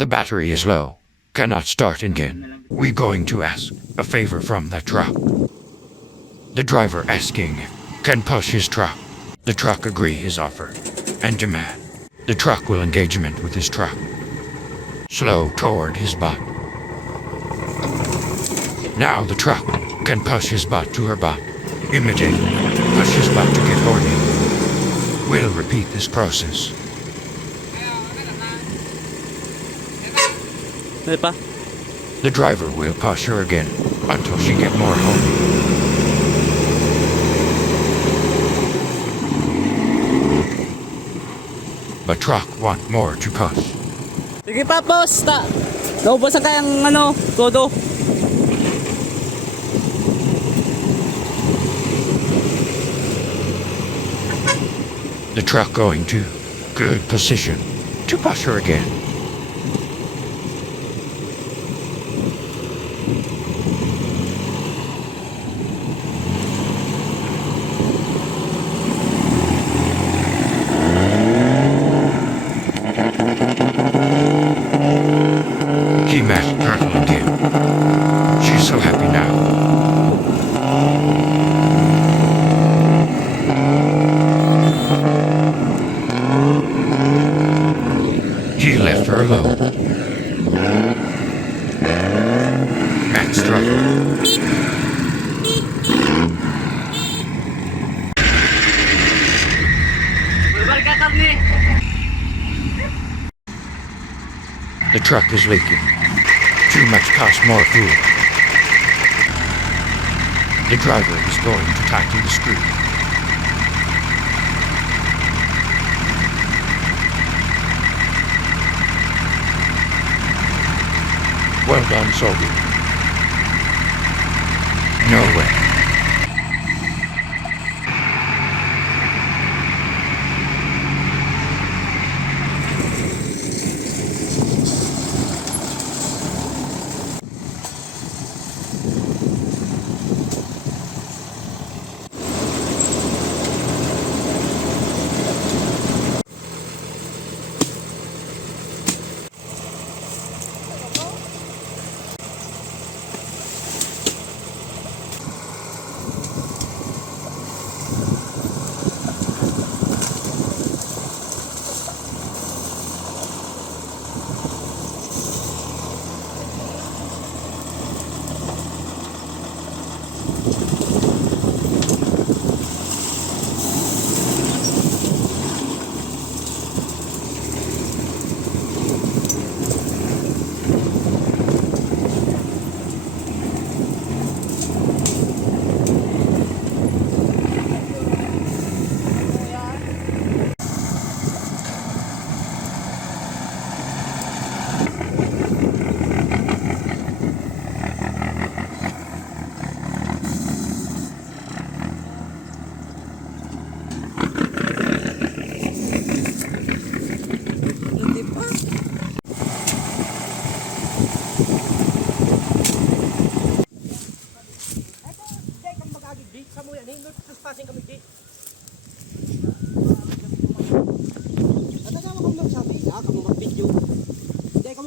The battery is low. Cannot start again. We're going to ask a favor from that truck. The driver asking if can push his truck. The truck agree his offer and demand. The truck will engagement with his truck. Slow toward his butt. Now the truck can push his butt to her butt. Imitate. Push his butt to get horny. We'll repeat this process. The driver will push her again until she get more horny. But truck want more to push. Sige pa, boss. Naubos ang kayang todo. The truck going to good position to push her again. He matched Turtle again. She's so happy now. He left her alone. Matt struggled. The truck is leaking. Too much cost more fuel. The driver is going to tighten the screw. Well done, soldier. No way.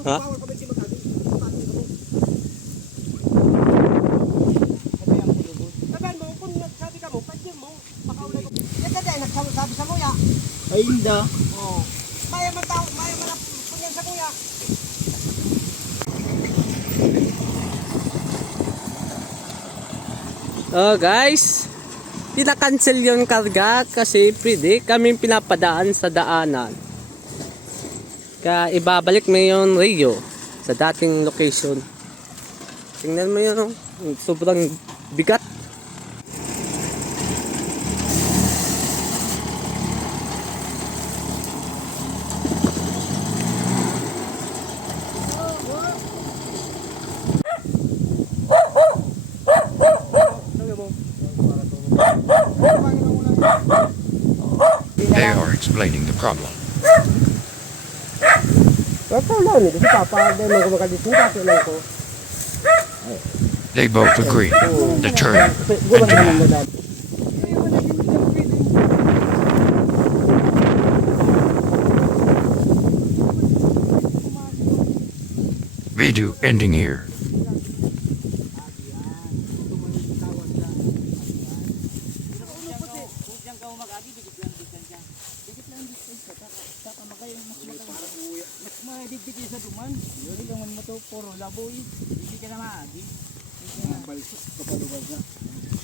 Ha? Ay, hindi. Maya man na punyan sa kuya. Oh guys, pinakancel yung karga kasi pwede kami pinapadaan sa daanan. Kaya ibabalik mo yung RIO sa dating location. Tingnan mo yun, sobrang bigat. They are explaining the problem. They both agree. The turn and demand. Video ending here. Diyan ka umagagi, dikit lang distance ka. Dikit lang distance ka. Saka makaya mas makaya. Mas madigdig sa duman. Yun lang mo to, puro laboy. Hindi ka na maagi. Balsot, kapaluwag na.